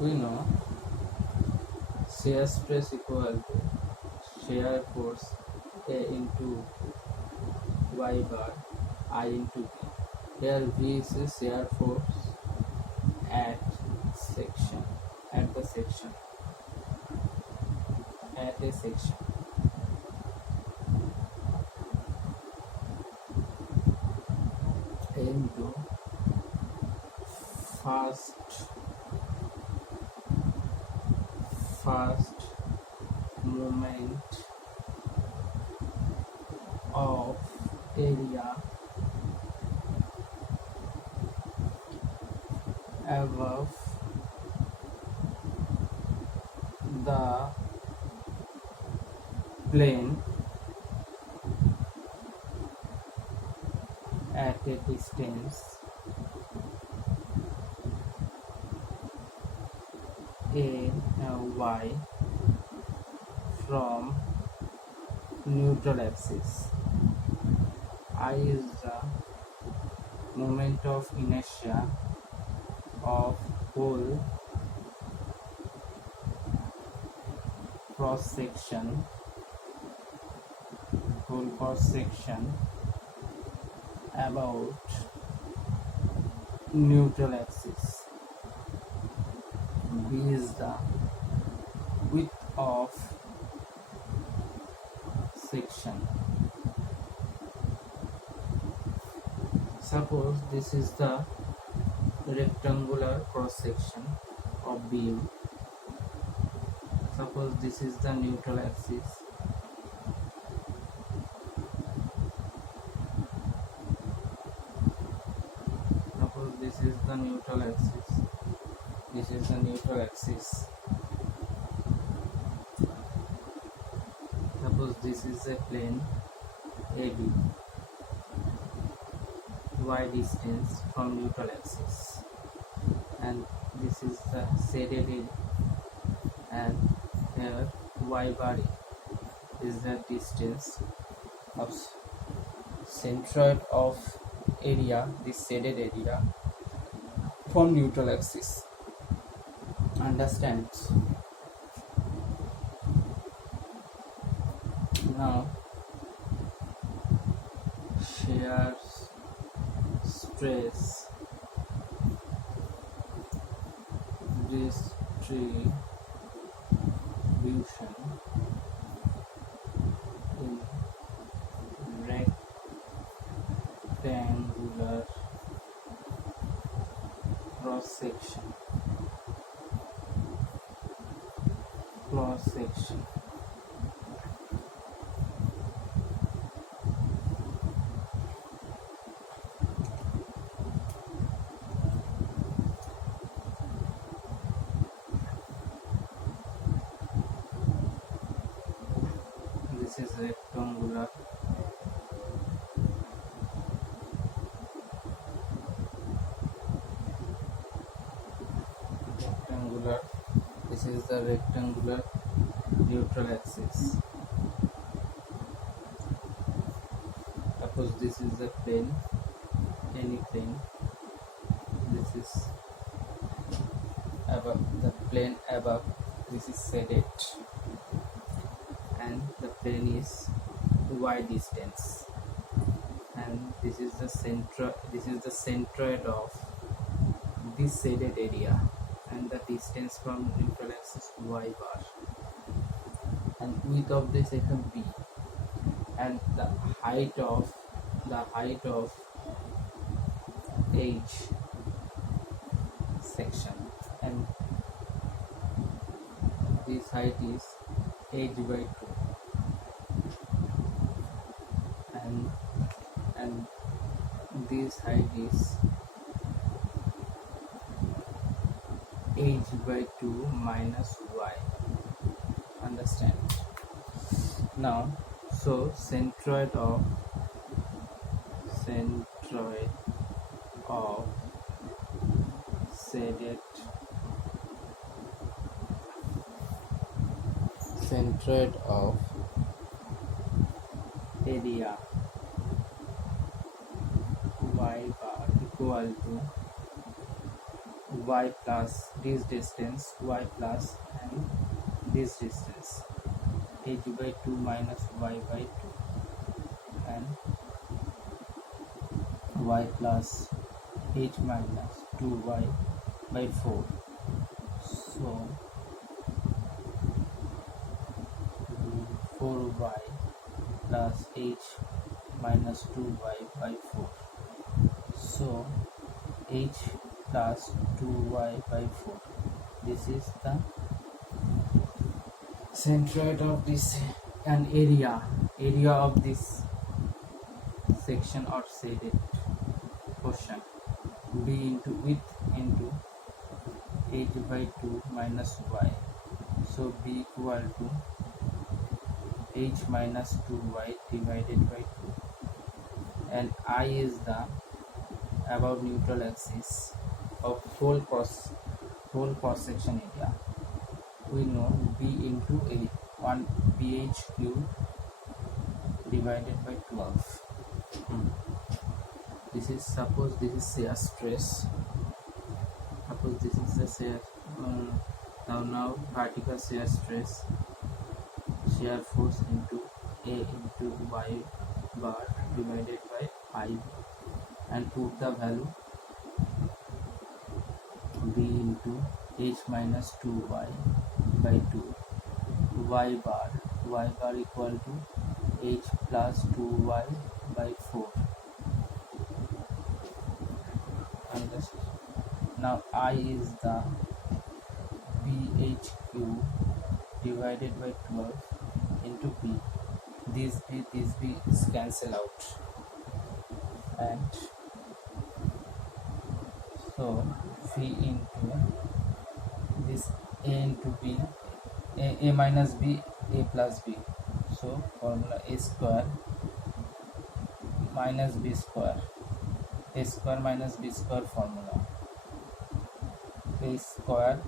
We know shear stress equal to shear force A into Y bar I into V. Here V is a shear force at section at the section at a section. Into first movement of area above the plane at a distance a y from neutral axis. I is the moment of inertia of whole cross section about neutral axis. B is the width of section. Suppose this is the rectangular cross section of beam. Suppose this is the neutral axis. Suppose this is the neutral axis. This is the neutral axis. Suppose this is a plane AB, y distance from neutral axis, and this is the shaded area, and here y bar is the distance of centroid of area, this shaded area, from neutral axis. Understand? Now shear stress distribution in rectangular cross section. This is rectangular this is the rectangular neutral axis. Suppose this is the plane, any plane. This is above the plane above. This is shaded, and the plane is y distance, and this is the center. This is the centroid of this shaded area, and the distance from neutral axis y bar, and width of this section b, and the height of h section, and this height is h by 2, and this height is h by 2 minus y. Understand? Now, so centroid of area y bar equal to y plus this distance, y plus and this distance, h by 2 minus y by 2, and y plus h minus 2y by 4. So 4y plus h minus 2y by 4. So h plus 2y by 4. This is the centroid of this, and area of this section or shaded portion, b into width into h by 2 minus y. So b equal to h minus 2y divided by 2, and I is the above neutral axis of whole cross section area. We know b into a 1 ph cube divided by 12. This is, suppose this is shear stress, suppose this is the shear now vertical shear stress, shear force into a into y bar divided by 5, and put the value b into h minus 2y by 2, y bar equal to h plus 2y by 4. Understand? Now I is the bh cube divided by 12 into b. This b is cancel out, and so v into this a into b, a minus b, a plus b. So formula a square minus b square, a square minus b square formula, a square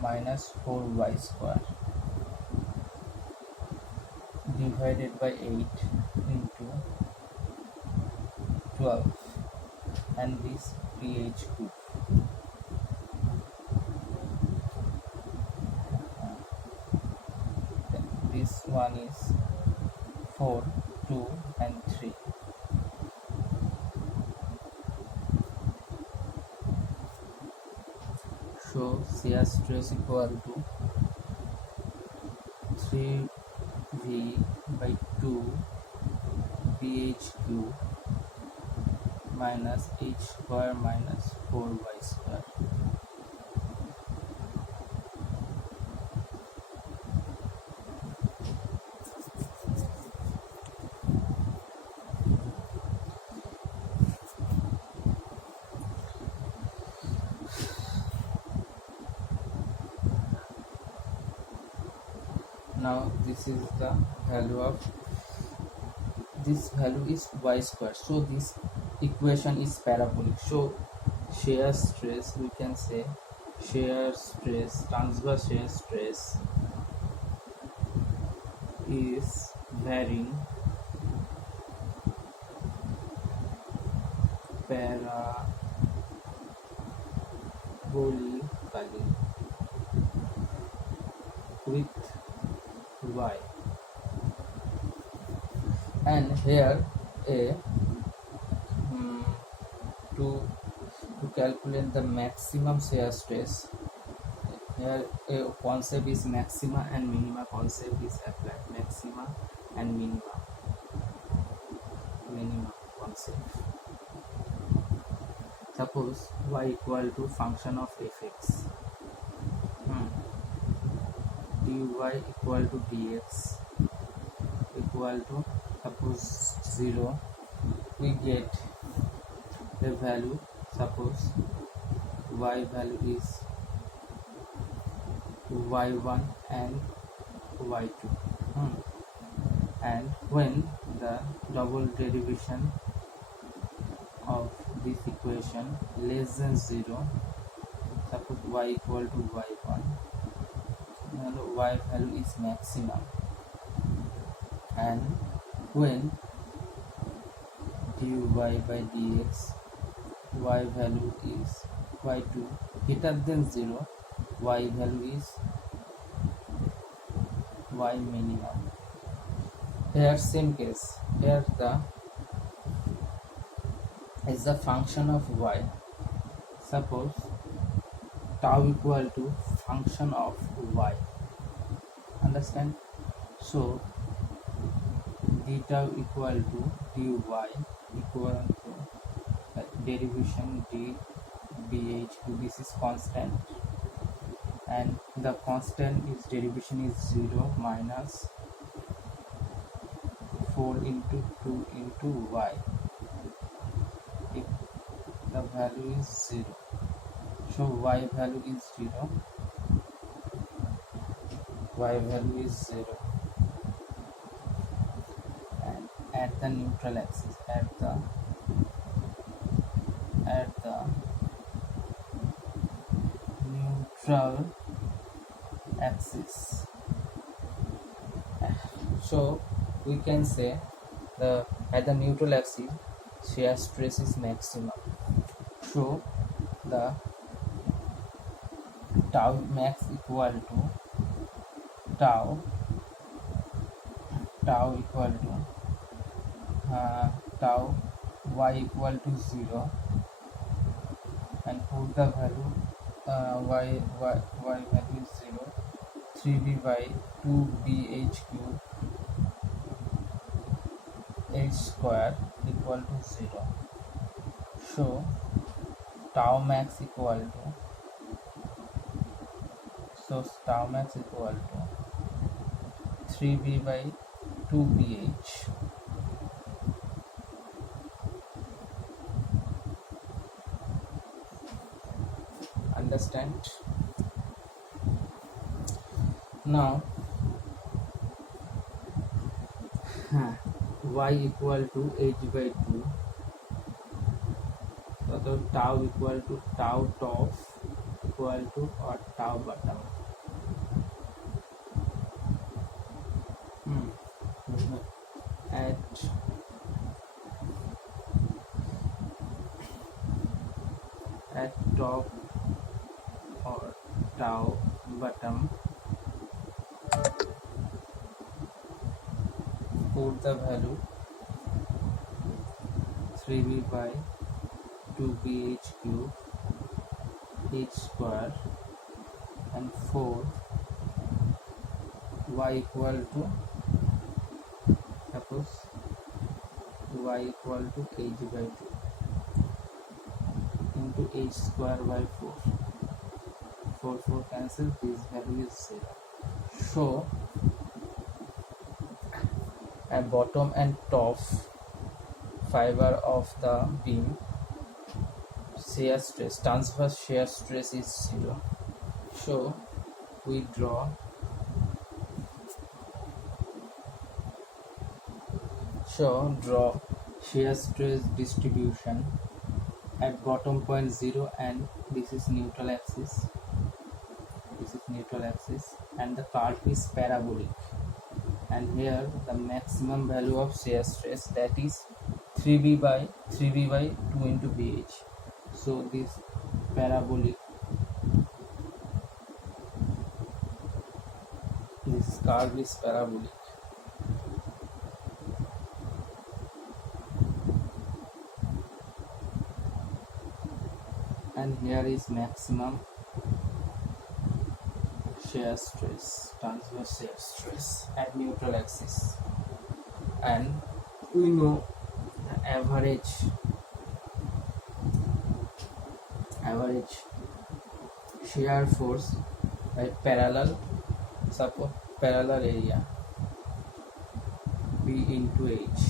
minus 4y square divided by 8 into 12, and this ph cube. This one is 4, 2 and 3. So shear stress equal to 3v by 2 bh cube minus h square minus 4y square. Now this is the value of, this value is y square, so this equation is parabolic. So shear stress, we can say shear stress, transverse shear stress is varying parabolically with y, and here to calculate the maximum shear stress, here a concept is maxima and minima concept is applied. Maxima and minima concept. Suppose y equal to function of fx, dy equal to dx equal to, suppose 0, we get the value, suppose y value is y1 and y2, and when the double derivation of this equation less than 0, suppose y equal to y1, and y value is maximum, and when dy by dx y value is y2 greater than 0, y value is y minimum. Here same case, here the is the function of y. Suppose tau equal to function of y. Understand? So d tau equal to dy equal to derivation dbh. This is constant, and the constant is derivation is 0 minus 4 into 2 into y. If the value is 0, so y value is 0, y value is 0, and at the neutral axis, at the neutral axis, so we can say at the neutral axis shear stress is maximum. So the tau max equal to tau equal to tau y equal to 0, and put the value y value is 0, 3b by 2bh cube h square equal to 0. So tau max equal to 3b by 2bh. Understand? Now y equal to h by 2, so tau equal to tau top equal to or tau bottom. At top or tau bottom, put the value 3b by 2bh cube h square, and 4 y equal to, suppose y equal to h by 2 into h square by 4 cancel, this value is 0. So at bottom and top fiber of the beam shear stress, transverse shear stress is 0. So we draw shear stress distribution at bottom point 0, and this is neutral axis, and the curve is parabolic, and here the maximum value of shear stress, that is 3b by 2 into bh. So this parabolic, this curve is parabolic, and here is maximum shear stress, transverse shear stress at neutral axis, and we know the average shear force by parallel area B into H.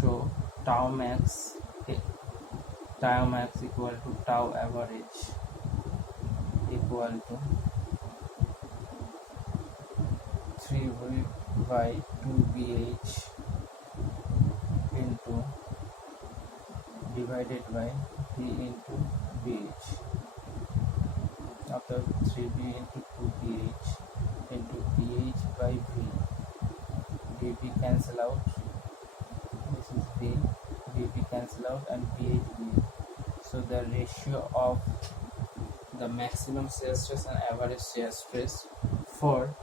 So tau max equal to tau average equal to 3v by 2bh into divided by b into bh. After 3b into 2bh into bh by b, db cancel out, this is b VP cancel out and VH will. So the ratio of the maximum shear stress and average shear stress for